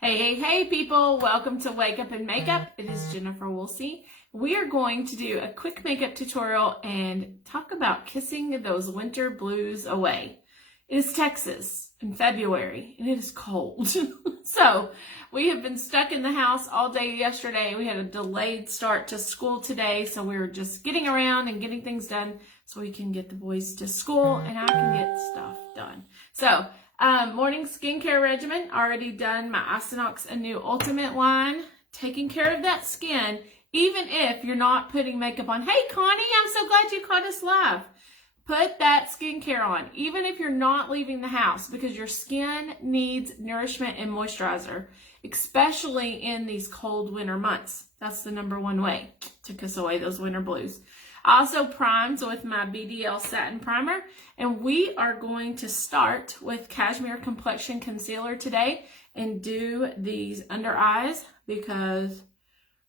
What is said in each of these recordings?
Hey people, welcome to Wake Up and Makeup. It is Jennifer Woolsey. We are going to do a quick makeup tutorial and talk about kissing those winter blues away. It is Texas in February and it is cold. So we have been stuck in the house all day yesterday. We had a delayed start to school today, so we were just getting around and getting things done so we can get the boys to school and I can get stuff done. So morning skincare regimen, already done my Isinox Anew Ultimate line, taking care of that skin, even if you're not putting makeup on. Hey Connie, I'm so glad you caught us live. Put that skincare on, even if you're not leaving the house, because your skin needs nourishment and moisturizer, especially in these cold winter months. That's the #1 way to kiss away those winter blues. I also primed with my BDL Satin Primer, and we are going to start with Cashmere Complexion Concealer today and do these under eyes because,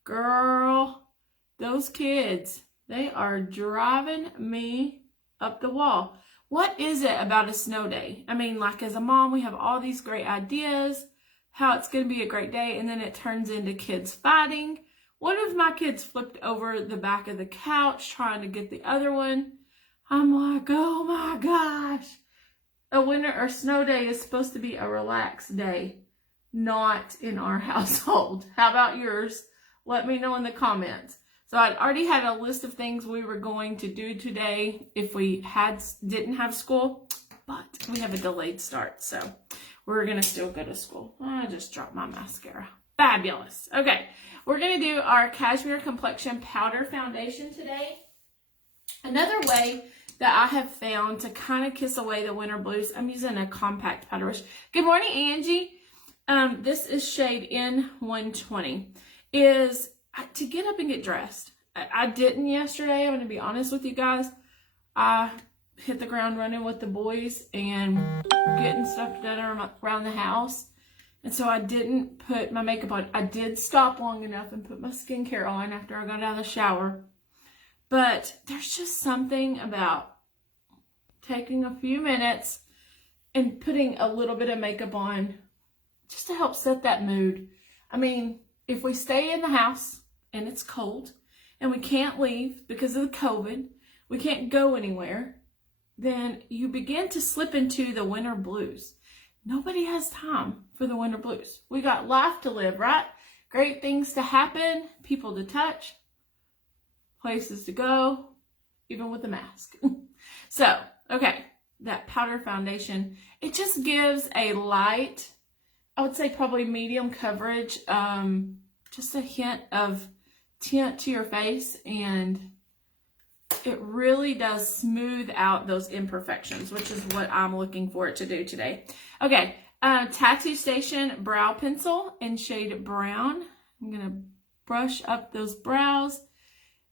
girl, those kids, they are driving me up the wall. What is it about a snow day? I mean, like as a mom, we have all these great ideas, how it's going to be a great day, and then it turns into kids fighting. One of my kids flipped over the back of the couch trying to get the other one. I'm like, oh my gosh. A winter or snow day is supposed to be a relaxed day, not in our household. How about yours? Let me know in the comments. So I'd already had a list of things we were going to do today if we didn't have school, but we have a delayed start, so we're going to still go to school. I just dropped my mascara. Fabulous. Okay, we're going to do our Cashmere Complexion Powder Foundation today. Another way that I have found to kind of kiss away the winter blues, I'm using a compact powder brush. Good morning, Angie. This is shade N120. Is to get up and get dressed. I didn't yesterday. I'm going to be honest with you guys. I hit the ground running with the boys and getting stuff done around the house. And so I didn't put my makeup on. I did stop long enough and put my skincare on after I got out of the shower. But there's just something about taking a few minutes and putting a little bit of makeup on just to help set that mood. I mean, if we stay in the house and it's cold and we can't leave because of the COVID, we can't go anywhere, then you begin to slip into the winter blues. Nobody has time for the winter blues. We got life to live, right? Great things to happen, people to touch, places to go, even with a mask. So, okay, that powder foundation, it just gives a light, I would say probably medium coverage, just a hint of tint to your face, and it really does smooth out those imperfections, which is what I'm looking for it to do today. Okay, Tattoo Station Brow Pencil in shade Brown. I'm going to brush up those brows.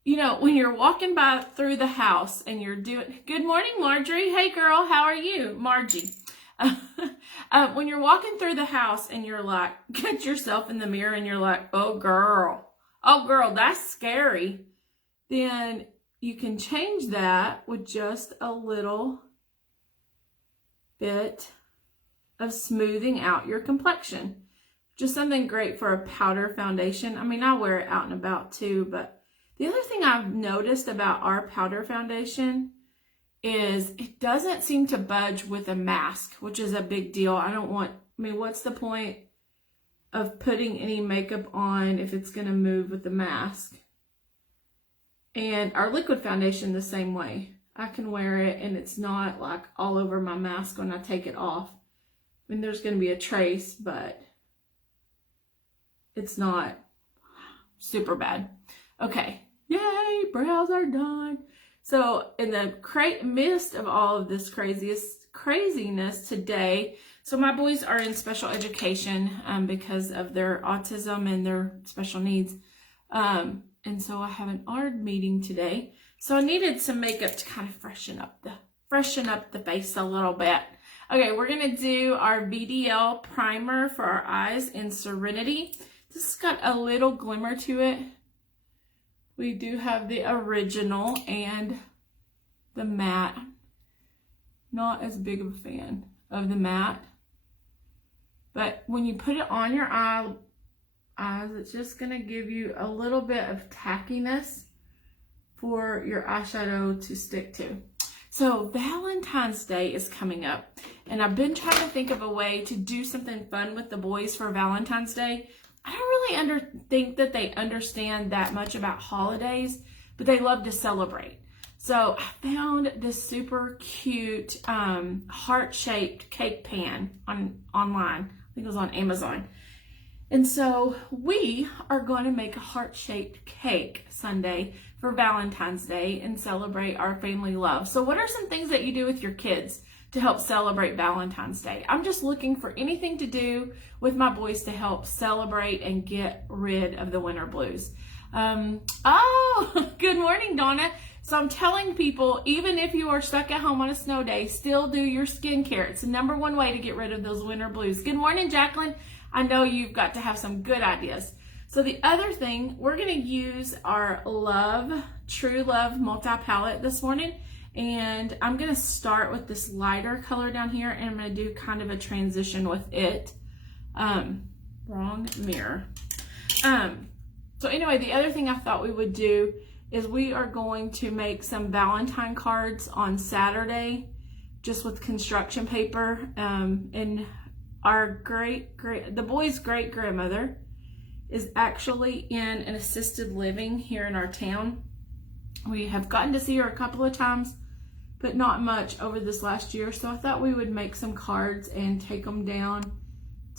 You know, when you're walking through the house and you're doing, good morning, Marjorie. Hey girl, how are you? Margie. When you're walking through the house and you're like, get yourself in the mirror and you're like, oh girl, that's scary. Then you can change that with just a little bit of smoothing out your complexion. Just something great for a powder foundation. I mean, I wear it out and about too, but the other thing I've noticed about our powder foundation is it doesn't seem to budge with a mask, which is a big deal. I mean, what's the point of putting any makeup on if it's going to move with the mask? And our liquid foundation the same way. I can wear it and it's not like all over my mask when I take it off. I mean, there's going to be a trace, but it's not super bad. Okay, yay, brows are done. So in the midst of all of this craziness today, so my boys are in special education because of their autism and their special needs. And so I have an ARD meeting today. So I needed some makeup to kind of freshen up the face a little bit. Okay, we're going to do our BDL primer for our eyes in Serenity. This has got a little glimmer to it. We do have the original and the matte. Not as big of a fan of the matte, But when you put it on your eyes, it's just going to give you a little bit of tackiness for your eyeshadow to stick to. So Valentine's Day is coming up, and I've been trying to think of a way to do something fun with the boys for Valentine's Day. I don't really think that they understand that much about holidays, but they love to celebrate. So I found this super cute heart-shaped cake pan online. I think it was on Amazon. And so we are going to make a heart-shaped cake Sunday for Valentine's Day and celebrate our family love. So what are some things that you do with your kids to help celebrate Valentine's Day? I'm just looking for anything to do with my boys to help celebrate and get rid of the winter blues. Oh, good morning, Donna. So I'm telling people, even if you are stuck at home on a snow day, still do your skincare. It's the number 1 way to get rid of those winter blues. Good morning, Jacqueline. I know you've got to have some good ideas. So the other thing, we're going to use our True Love multi-palette this morning. And I'm going to start with this lighter color down here, and I'm going to do kind of a transition with it. Wrong mirror. So anyway, the other thing I thought we would do is we are going to make some Valentine cards on Saturday, just with construction paper. And our the boy's great grandmother is actually in an assisted living here in our town. We have gotten to see her a couple of times, but not much over this last year. So I thought we would make some cards and take them down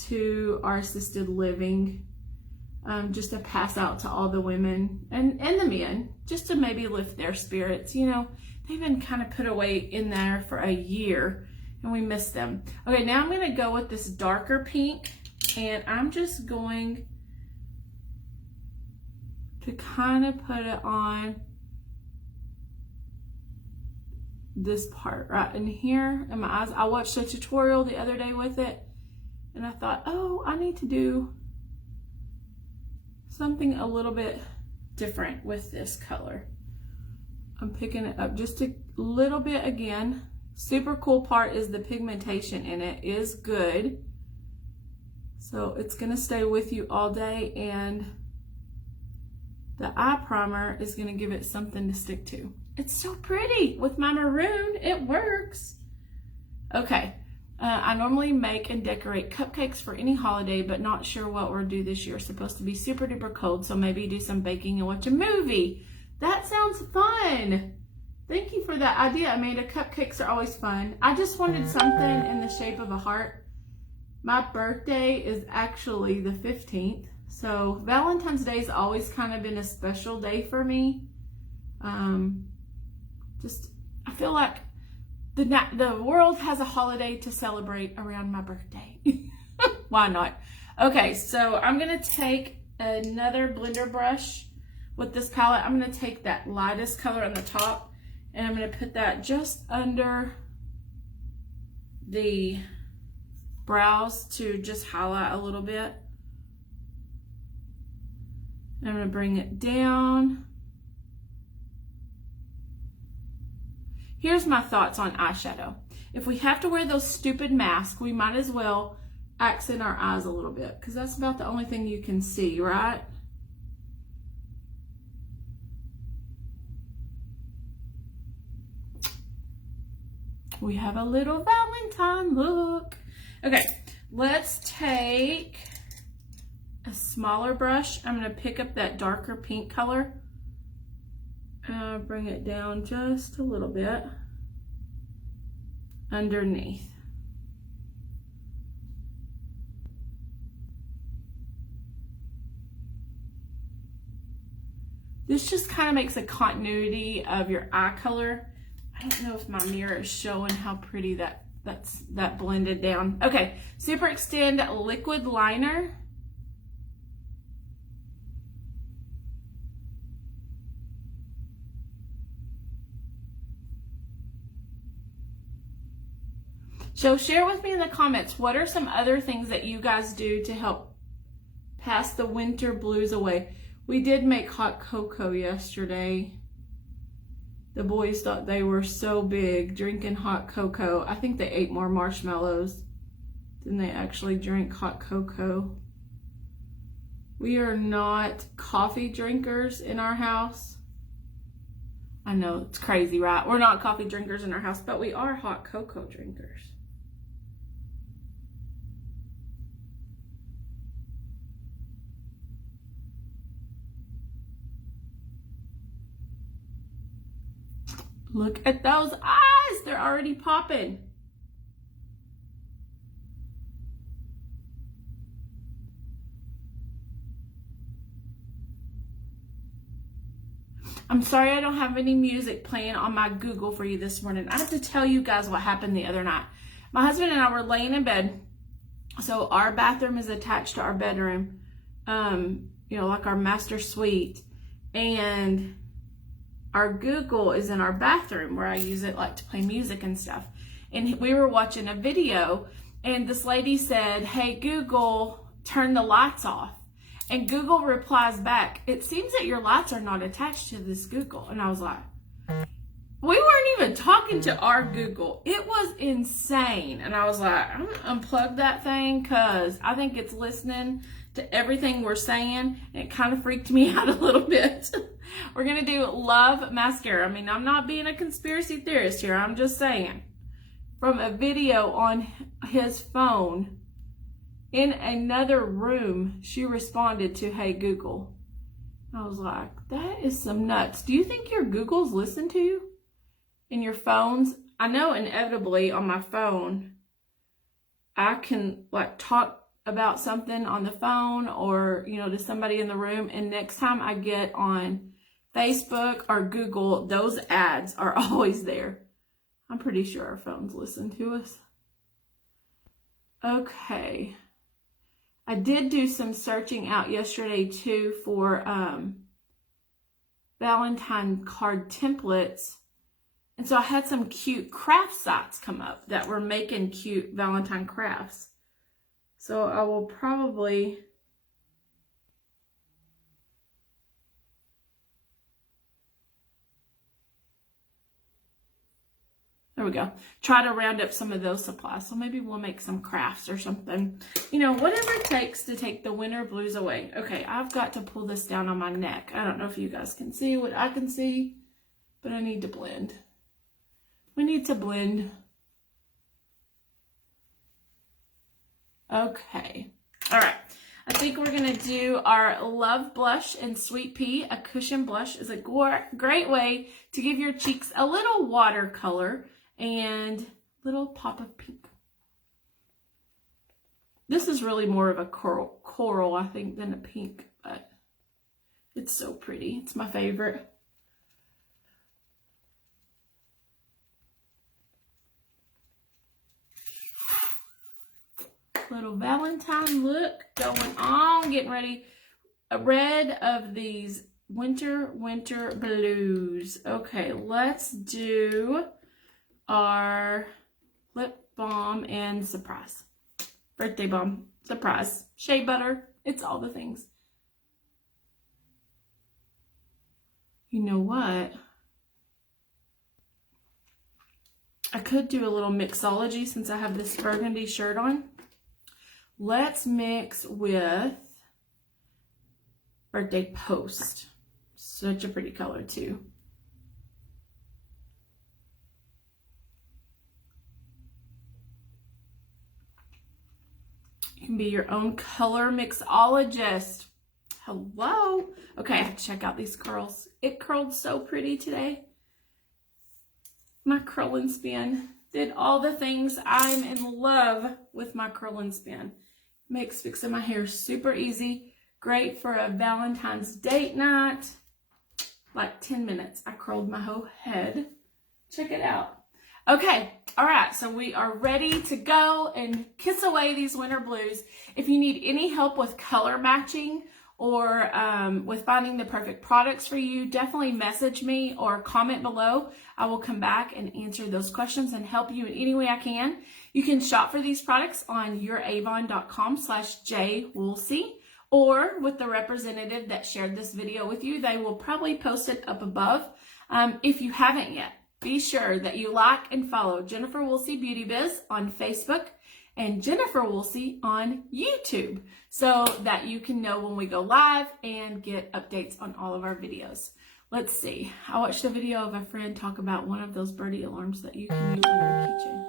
to our assisted living, just to pass out to all the women and the men, just to maybe lift their spirits. You know, they've been kind of put away in there for a year and we miss them. Okay, now I'm going to go with this darker pink, and I'm just going to kind of put it on this part right in here in my eyes. I watched a tutorial the other day with it, and I thought, oh, I need to do something a little bit different with this color. I'm picking it up just a little bit again. Super cool part is the pigmentation in it is good. So it's gonna stay with you all day, and the eye primer is gonna give it something to stick to. It's so pretty with my maroon, it works. Okay, I normally make and decorate cupcakes for any holiday, but not sure what we'll do this year. It's supposed to be super duper cold, so maybe do some baking and watch a movie. That sounds fun. Thank you for that idea, Amanda. Cupcakes are always fun. I just wanted something in the shape of a heart. My birthday is actually the 15th, so Valentine's Day has always kind of been a special day for me. I feel like the world has a holiday to celebrate around my birthday. Why not? Okay, so I'm going to take another blender brush with this palette. I'm going to take that lightest color on the top, and I'm going to put that just under the brows to just highlight a little bit. And I'm going to bring it down. Here's my thoughts on eyeshadow. If we have to wear those stupid masks, we might as well accent our eyes a little bit, because that's about the only thing you can see, right? We have a little Valentine look. Okay, let's take a smaller brush. I'm going to pick up that darker pink color. Bring it down just a little bit underneath. This just kind of makes a continuity of your eye color. I don't know if my mirror is showing how pretty that blended down. Okay, Super Extend Liquid Liner. So share with me in the comments, what are some other things that you guys do to help pass the winter blues away? We did make hot cocoa yesterday. The boys thought they were so big drinking hot cocoa. I think they ate more marshmallows than they actually drink hot cocoa. We are not coffee drinkers in our house. I know, it's crazy, right? We're not coffee drinkers in our house, but we are hot cocoa drinkers. Look at those eyes. They're already popping. I'm sorry I don't have any music playing on my Google for you this morning. I have to tell you guys what happened the other night. My husband and I were laying in bed. So our bathroom is attached to our bedroom, like our master suite. And our Google is in our bathroom where I use it like to play music and stuff. And we were watching a video and this lady said, "Hey Google, turn the lights off." And Google replies back, "It seems that your lights are not attached to this Google." And I was like, we weren't even talking to our Google. It was insane. And I was like, I'm going to unplug that thing because I think it's listening to everything we're saying. And it kind of freaked me out a little bit. We're going to do Love Mascara. I mean, I'm not being a conspiracy theorist here. I'm just saying. From a video on his phone, in another room, she responded to, "Hey Google." I was like, that is some nuts. Do you think your Googles listen to you? In your phones? I know inevitably on my phone, I can like talk about something on the phone or, to somebody in the room. And next time I get on Facebook or Google, those ads are always there. I'm pretty sure our phones listen to us. Okay. I did do some searching out yesterday too for Valentine card templates. And so I had some cute craft sites come up that were making cute Valentine crafts. So I will probably there we go. Try to round up some of those supplies. So maybe we'll make some crafts or something. Whatever it takes to take the winter blues away. Okay, I've got to pull this down on my neck. I don't know if you guys can see what I can see, but I need to blend. We need to blend. Okay. All right. I think we're going to do our Love Blush in Sweet Pea. A cushion blush is a great way to give your cheeks a little watercolor and little pop of pink. This is really more of a coral, I think, than a pink, but it's so pretty. It's my favorite. Little Valentine look going on, getting ready. A red of these winter blues. Okay, let's do our lip balm and surprise. Birthday balm, surprise, shea butter. It's all the things. You know what? I could do a little mixology since I have this burgundy shirt on. Let's mix with Birthday Post. Such a pretty color too. You can be your own color mixologist. Hello. Okay, I have to check out these curls. It curled so pretty today. My curl and spin did all the things. I'm in love with my curl and spin. Makes fixing my hair super easy. Great for a Valentine's date night. Like 10 minutes. I curled my whole head. Check it out. Okay. All right. So we are ready to go and kiss away these winter blues. If you need any help with color matching or with finding the perfect products for you, definitely message me or comment below. I will come back and answer those questions and help you in any way I can. You can shop for these products on youravon.com/jwoolsey or with the representative that shared this video with you. They will probably post it up above. If you haven't yet, be sure that you like and follow Jennifer Woolsey Beauty Biz on Facebook and Jennifer Woolsey on YouTube so that you can know when we go live and get updates on all of our videos. Let's see. I watched a video of a friend talk about one of those birdie alarms that you can use on your keychain.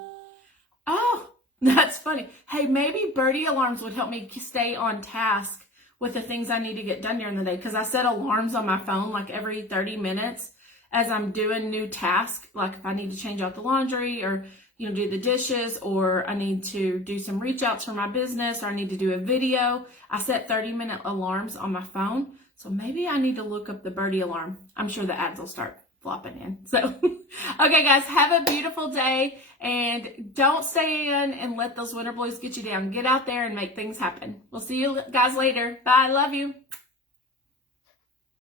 Oh, that's funny. Hey, maybe birdie alarms would help me stay on task with the things I need to get done during the day, because I set alarms on my phone like every 30 minutes as I'm doing new tasks, like if I need to change out the laundry or do the dishes, or I need to do some reach outs for my business, or I need to do a video. I set 30-minute alarms on my phone. So maybe I need to look up the birdie alarm. I'm sure the ads will start flopping in. So, okay guys, have a beautiful day, and don't stay in and let those winter blues get you down. Get out there and make things happen. We'll see you guys later. Bye. Love you.